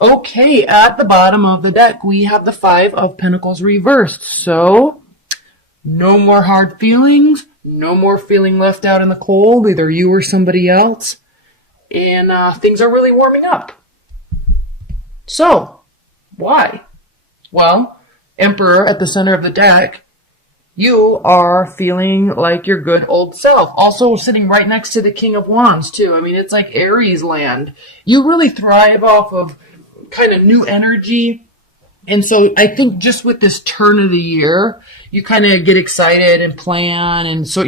Okay, at the bottom of the deck, we have the Five of Pentacles reversed. So, no more hard feelings, no more feeling left out in the cold, either you or somebody else. And things are really warming up. So, why? Well, Emperor at the center of the deck, you are feeling like your good old self. Also sitting right next to the King of Wands, too. I mean, it's like Aries land. You really thrive off of kind of new energy. And so I think just with this turn of the year, you kind of get excited and plan and so,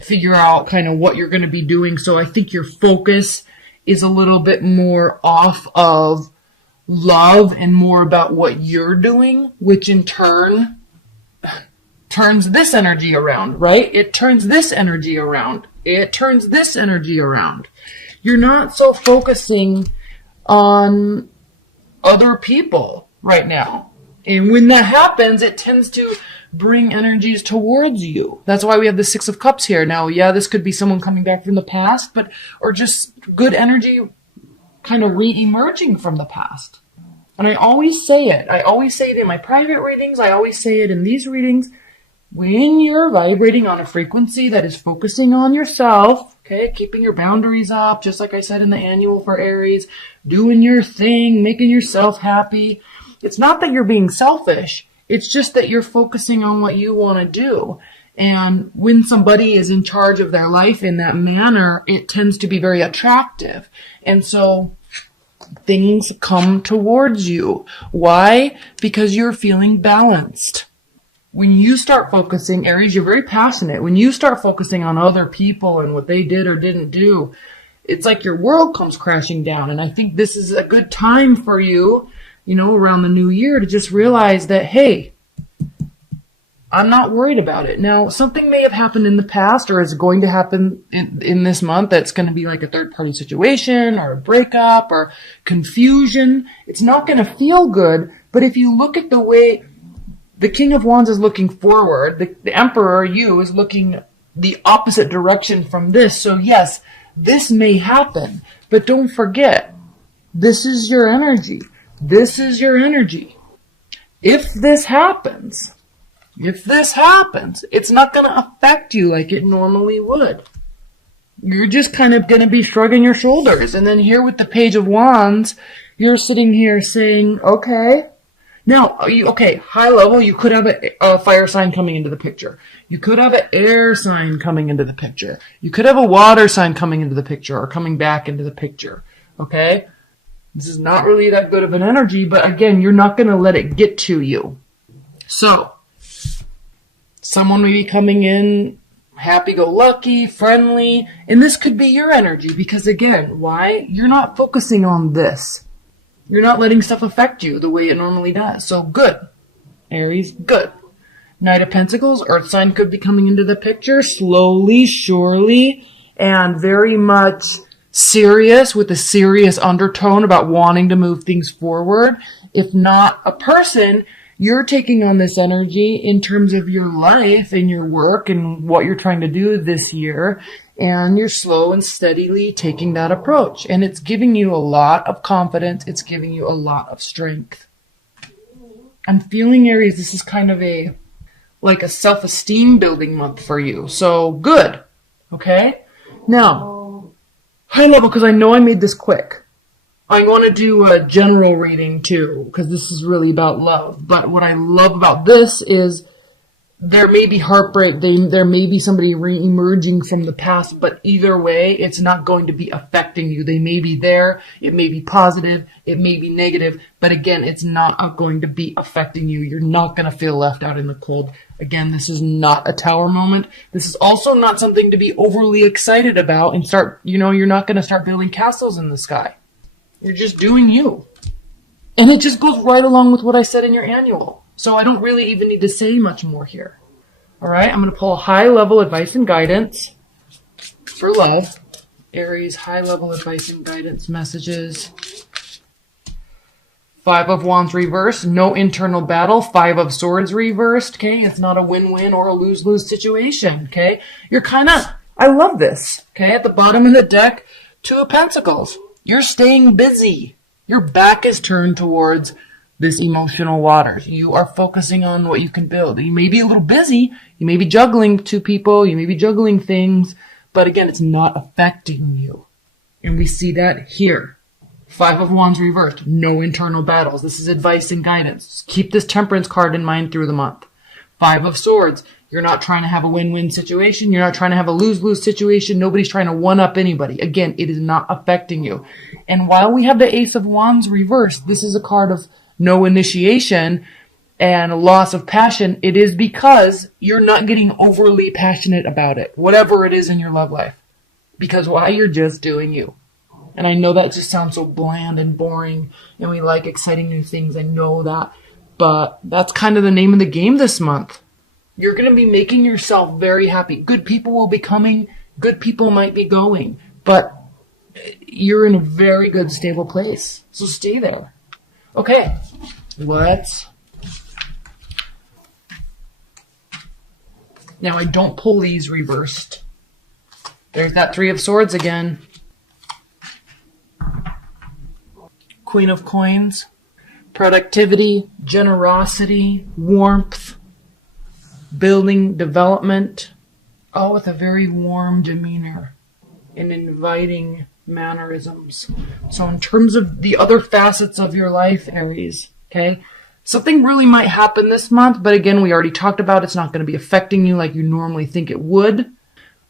figure out kind of what you're going to be doing. So I think your focus is a little bit more off of love and more about what you're doing, which in turn turns this energy around, right? It turns this energy around. It turns this energy around. You're not so focusing on other people right now. And when that happens, it tends to bring energies towards you. That's why we have the Six of Cups here. Now, yeah, this could be someone coming back from the past, or just good energy kind of re-emerging from the past. And I always say it. I always say it in my private readings. I always say it in these readings. When you're vibrating on a frequency that is focusing on yourself, okay, keeping your boundaries up, just like I said in the annual for Aries, doing your thing, making yourself happy. It's not that you're being selfish. It's just that you're focusing on what you want to do. And when somebody is in charge of their life in that manner, it tends to be very attractive. And so things come towards you. Why? Because you're feeling balanced. When you start focusing, Aries, you're very passionate. When you start focusing on other people and what they did or didn't do, it's like your world comes crashing down. And I think this is a good time for you, around the new year to just realize that, hey, I'm not worried about it. Now, something may have happened in the past or is going to happen in this month that's going to be like a third-party situation or a breakup or confusion. It's not going to feel good, but if you look at the way the King of Wands is looking forward, the Emperor, you, is looking the opposite direction from this. So yes, this may happen, but don't forget, this is your energy. This is your energy. If this happens, it's not going to affect you like it normally would. You're just kind of going to be shrugging your shoulders. And then here with the Page of Wands, you're sitting here saying, okay. Now, high level, you could have a fire sign coming into the picture. You could have an air sign coming into the picture. You could have a water sign coming into the picture or coming back into the picture. Okay? This is not really that good of an energy, but again, you're not going to let it get to you. So, someone may be coming in happy-go-lucky, friendly, and this could be your energy because again, why? You're not focusing on this. You're not letting stuff affect you the way it normally does. So good. Aries, good. Knight of Pentacles, Earth sign could be coming into the picture slowly, surely, and very much serious with a serious undertone about wanting to move things forward. If not a person, you're taking on this energy in terms of your life and your work and what you're trying to do this year. And you're slow and steadily taking that approach. And it's giving you a lot of confidence. It's giving you a lot of strength. I'm feeling, Aries, this is kind of a self-esteem building month for you. So good. Okay? Now, high level, because I know I made this quick. I want to do a general reading too, because this is really about love. But what I love about this is there may be heartbreak, there may be somebody re-emerging from the past, but either way, it's not going to be affecting you. They may be there, it may be positive, it may be negative, but again, it's not going to be affecting you. You're not going to feel left out in the cold. Again, this is not a tower moment. This is also not something to be overly excited about and you're not going to start building castles in the sky. You're just doing you. And it just goes right along with what I said in your annual. So I don't really even need to say much more here. All right, I'm going to pull high-level advice and guidance for love. Aries, high-level advice and guidance messages. Five of Wands reversed, no internal battle. Five of Swords reversed, okay? It's not a win-win or a lose-lose situation, okay? I love this, okay? At the bottom of the deck, Two of Pentacles. You're staying busy. Your back is turned towards this emotional waters. You are focusing on what you can build. You may be a little busy. You may be juggling two people. You may be juggling things. But again, it's not affecting you. And we see that here. 5 of Wands reversed. No internal battles. This is advice and guidance. Keep this Temperance card in mind through the month. 5 of Swords. You're not trying to have a win-win situation. You're not trying to have a lose-lose situation. Nobody's trying to one-up anybody. Again, it is not affecting you. And while we have the Ace of Wands reversed, this is a card of no initiation and a loss of passion. It is because you're not getting overly passionate about it, whatever it is in your love life. Because why? You're just doing you. And I know that just sounds so bland and boring, and we like exciting new things. I know that. But that's kind of the name of the game this month. You're going to be making yourself very happy. Good people will be coming. Good people might be going. But you're in a very good, stable place. So stay there. Okay. Now I don't pull these reversed. There's that 3 of Swords again. Queen of Coins. Productivity, generosity, warmth, building, development. All with a very warm demeanor and inviting mannerisms. So in terms of the other facets of your life, Aries, okay, something really might happen this month, but again, we already talked about it's not going to be affecting you like you normally think it would.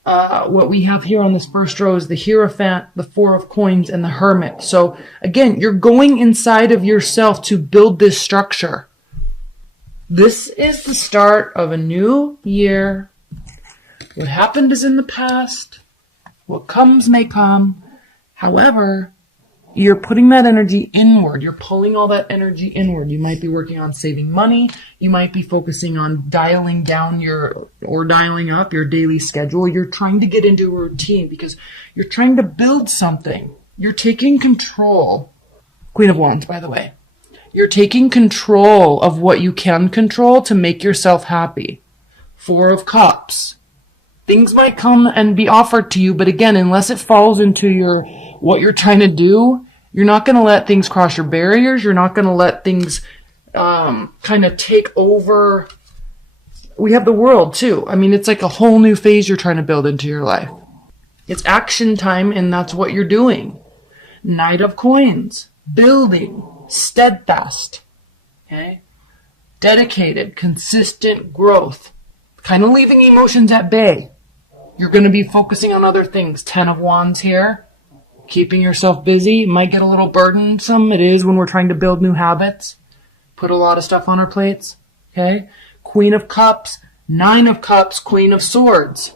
What we have here on this first row is the Hierophant, the 4 of Coins, and the Hermit. So again, you're going inside of yourself to build this structure. This is the start of a new year. What happened is in the past. What comes may come. However, you're putting that energy inward. You're pulling all that energy inward. You might be working on saving money. You might be focusing on dialing down or dialing up your daily schedule. You're trying to get into a routine because you're trying to build something. You're taking control. Queen of Wands, by the way. You're taking control of what you can control to make yourself happy. 4 of Cups. Things might come and be offered to you, but again, unless it falls into what you're trying to do, you're not going to let things cross your barriers. You're not going to let things kind of take over. We have the World too. I mean, it's like a whole new phase you're trying to build into your life. It's action time, and that's what you're doing. Knight of Coins, building, steadfast, okay? Dedicated, consistent growth, kind of leaving emotions at bay. You're going to be focusing on other things. 10 of Wands here. Keeping yourself busy. Might get a little burdensome. It is when we're trying to build new habits. Put a lot of stuff on our plates. Okay? Queen of Cups. 9 of Cups. Queen of Swords.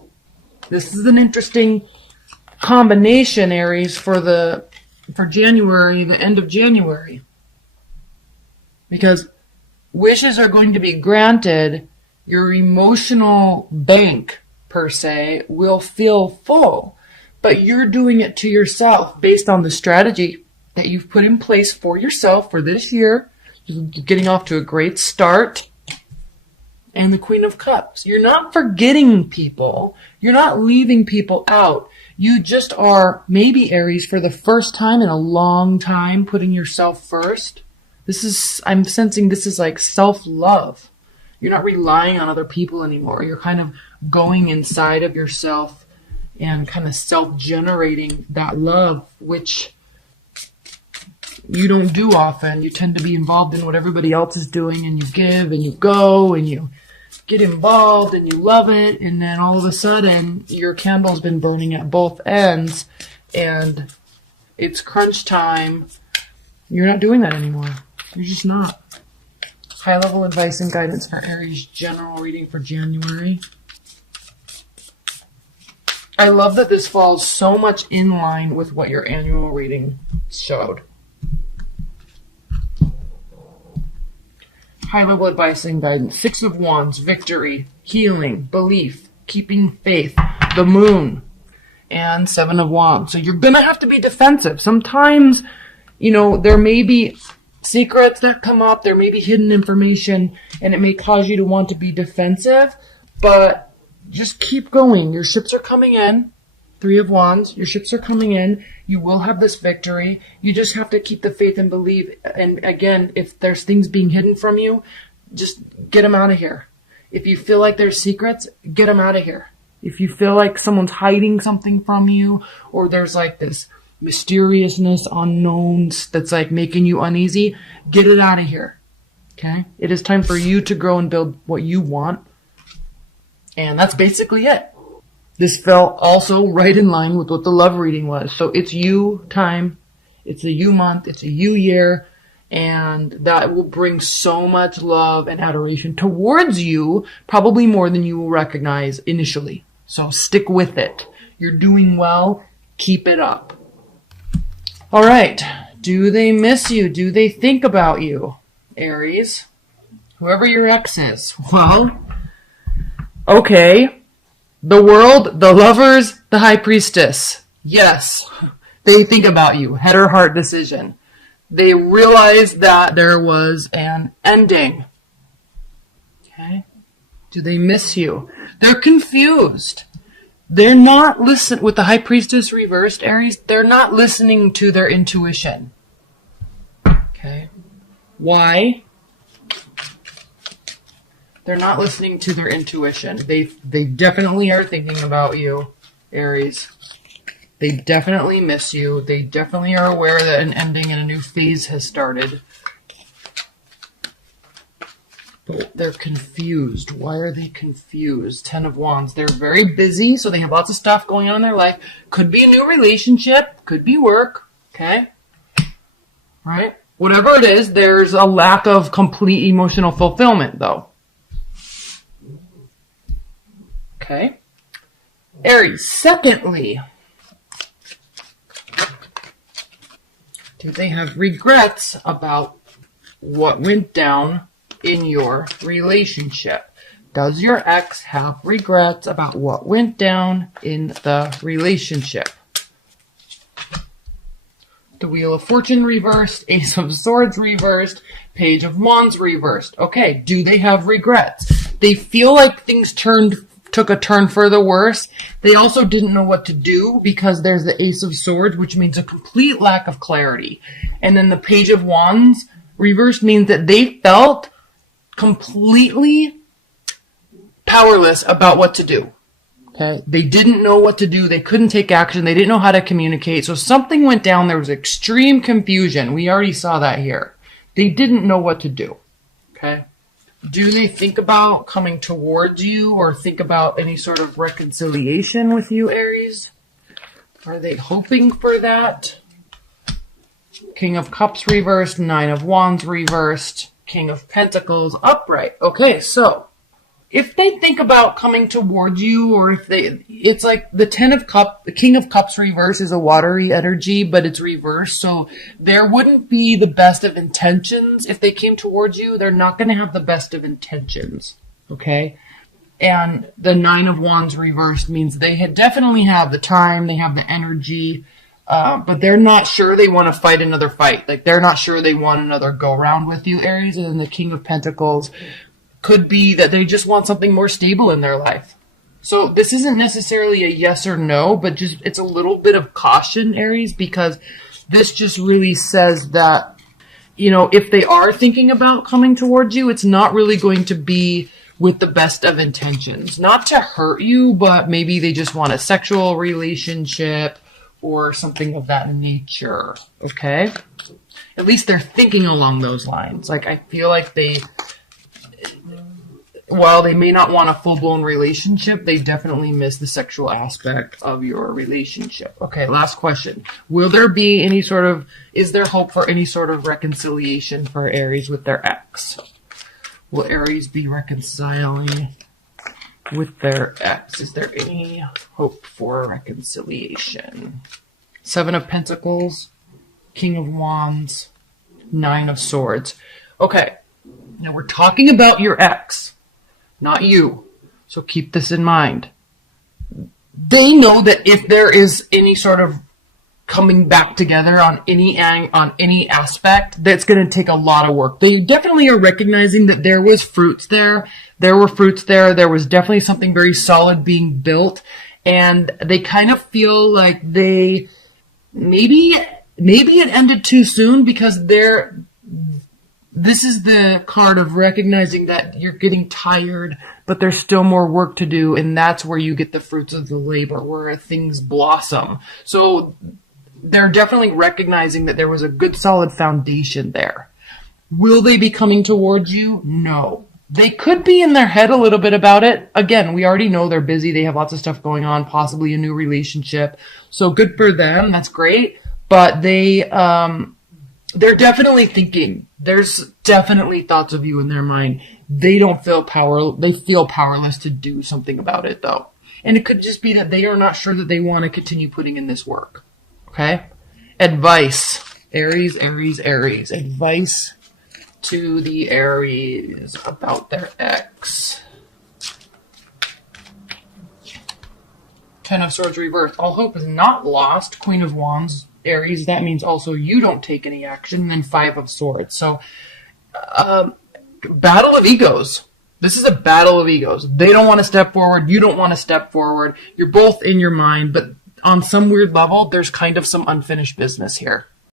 This is an interesting combination, Aries, for January, the end of January. Because wishes are going to be granted. Your emotional bank, per se, will feel full. But you're doing it to yourself based on the strategy that you've put in place for yourself for this year. You're getting off to a great start. And the Queen of Cups. You're not forgetting people. You're not leaving people out. You just are, maybe Aries, for the first time in a long time, putting yourself first. I'm sensing this is like self-love. You're not relying on other people anymore. You're kind of going inside of yourself and kind of self-generating that love, which you don't do often. You tend to be involved in what everybody else is doing, and you give and you go and you get involved and you love it, and then all of a sudden your candle's been burning at both ends and it's crunch time. You're not doing that anymore. You're just not. High-level advice and guidance for Aries general reading for January. I love that this falls so much in line with what your annual reading showed. High-level advice and guidance. 6 of Wands, victory, healing, belief, keeping faith, the moon, and 7 of Wands. So you're going to have to be defensive. Sometimes, there may be secrets that come up, there may be hidden information, and it may cause you to want to be defensive, but just keep going. Your ships are coming in. Three of Wands. Your ships are coming in. You will have this victory. You just have to keep the faith and believe. And again, if there's things being hidden from you, just get them out of here. If you feel like there's secrets, get them out of here. If you feel like someone's hiding something from you, or there's like this mysteriousness, unknowns that's like making you uneasy, get it out of here. Okay? It is time for you to grow and build what you want. And that's basically it. This fell also right in line with what the love reading was. So it's you time, it's a you month, it's a you year, and that will bring so much love and adoration towards you, probably more than you will recognize initially. So stick with it. You're doing well. Keep it up. All right. Do they miss you? Do they think about you, Aries? Whoever your ex is. Well, okay. The World, the Lovers, the High Priestess. Yes, they think about you. Head or heart decision. They realize that there was an ending. Okay. Do they miss you? They're confused. They're not listening. With the High Priestess reversed, Aries, they're not listening to their intuition. Okay. Why? They're not listening to their intuition. They definitely are thinking about you, Aries. They definitely miss you. They definitely are aware that an ending and a new phase has started. But they're confused. Why are they confused? Ten of Wands. They're very busy, so they have lots of stuff going on in their life. Could be a new relationship. Could be work. Okay? Right? Whatever it is, there's a lack of complete emotional fulfillment, though. Okay? Aries, secondly, do they have regrets about what went down in your relationship? Does your ex have regrets about what went down in the relationship? The Wheel of Fortune reversed, Ace of Swords reversed, Page of Wands reversed. Okay, do they have regrets? They feel like things took a turn for the worse. They also didn't know what to do because there's the Ace of Swords, which means a complete lack of clarity. And then the Page of Wands reversed means that they felt completely powerless about what to do. Okay? They didn't know what to do. They couldn't take action. They didn't know how to communicate. So something went down. There was extreme confusion. We already saw that here. They didn't know what to do. Okay? Do they think about coming towards you or think about any sort of reconciliation with you, Aries? Are they hoping for that? King of Cups reversed, Nine of Wands reversed, King of Pentacles upright. Okay, so if they think about coming towards you, or if it's like the King of Cups reverse is a watery energy, but it's reversed. So there wouldn't be the best of intentions. If they came towards you, they're not going to have the best of intentions. Okay. And the Nine of Wands reversed means they definitely have the time. They have the energy, but they're not sure they want to fight another fight. Like they're not sure they want another go round with you, Aries. And then the King of Pentacles could be that they just want something more stable in their life. So this isn't necessarily a yes or no, but just it's a little bit of caution, Aries, because this just really says that, you know, if they are thinking about coming towards you, it's not really going to be with the best of intentions. Not to hurt you, but maybe they just want a sexual relationship or something of that nature. Okay? At least they're thinking along those lines. Like, I feel like while they may not want a full-blown relationship, they definitely miss the sexual aspect of your relationship. Okay, last question. Is there hope for any sort of reconciliation for Aries with their ex? Will Aries be reconciling with their ex? Is there any hope for reconciliation? Seven of Pentacles, King of Wands, Nine of Swords. Okay, now we're talking about your ex, not you. So keep this in mind. They know that if there is any sort of coming back together on any aspect, that's going to take a lot of work. They definitely are recognizing that there was fruits there. There were fruits there. There was definitely something very solid being built. And they kind of feel like they maybe it ended too soon because this is the card of recognizing that you're getting tired, but there's still more work to do, and that's where you get the fruits of the labor, where things blossom. So they're definitely recognizing that there was a good solid foundation there. Will they be coming towards you? No. They could be in their head a little bit about it. Again, we already know they're busy. They have lots of stuff going on, possibly a new relationship. So good for them. That's great. But they're definitely thinking. There's definitely thoughts of you in their mind. They feel powerless to do something about it, though. And it could just be that they are not sure that they want to continue putting in this work. Okay? Advice. Aries, Aries, Aries. Advice to the Aries about their ex. Ten of Swords reversed. All hope is not lost. Queen of Wands, Aries. That means also you don't take any action. And then Five of Swords. So, battle of egos. This is a battle of egos. They don't want to step forward. You don't want to step forward. You're both in your mind, but on some weird level, there's kind of some unfinished business here.